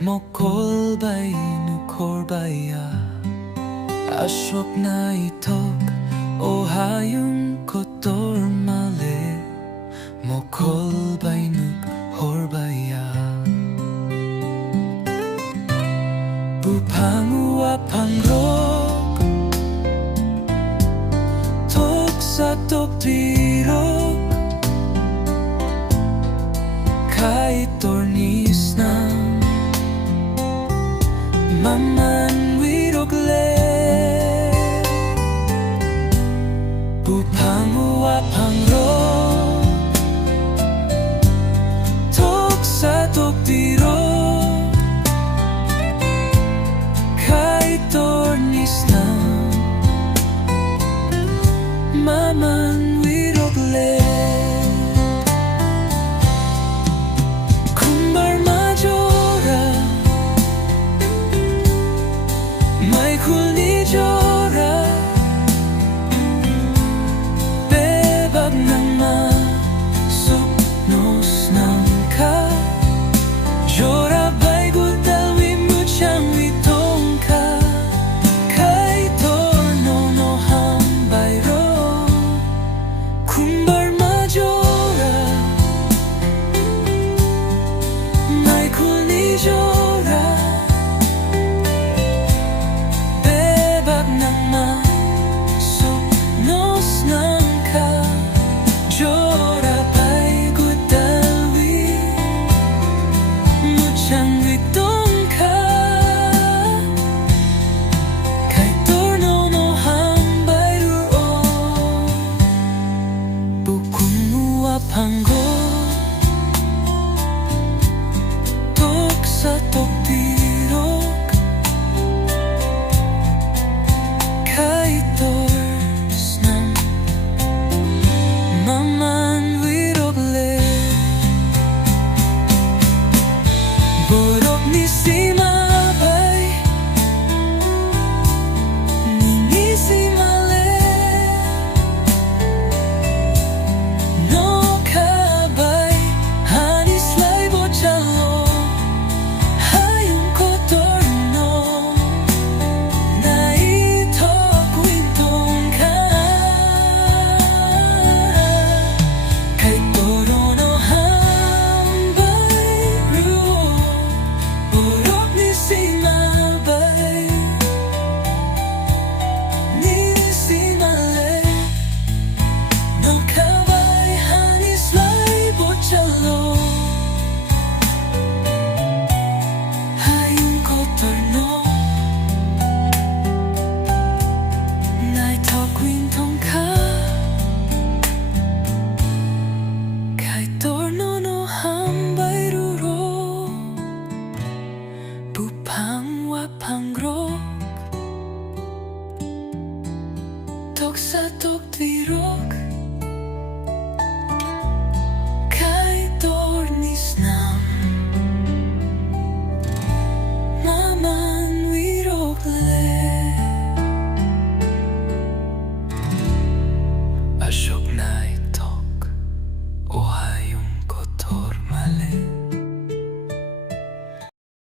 Mokol bay nukor baya Aswok Naithok o hayung Kotorma Mokol bay nukhor baya Bupangu apangrok Tok sa tok dirok Kahit tornis na Maman wirogle Bupangu apangrok Tok sa tok dirok Kahit tornis na Maman wirogle Kulni jora Bebag ng masuknos ng ka Jora bay gudalwi muchang witong ka Kay torno no hambay ro Kumbar majora May kulni jora Tok sa tok dirok Kahit tors ng Maman wirogle Borok ni si mabay Nini si male No kabay Hanis lay bochalo Hayung kotorno Naithok wintong ka Kay torono hambay ruo Borok ni si mabay Ni si male No kabay hanis lay bochalo Hayung kotorno Naithok wintong ka Kay torno no hambay ruro Bupang wapangrok Tok sa tok diro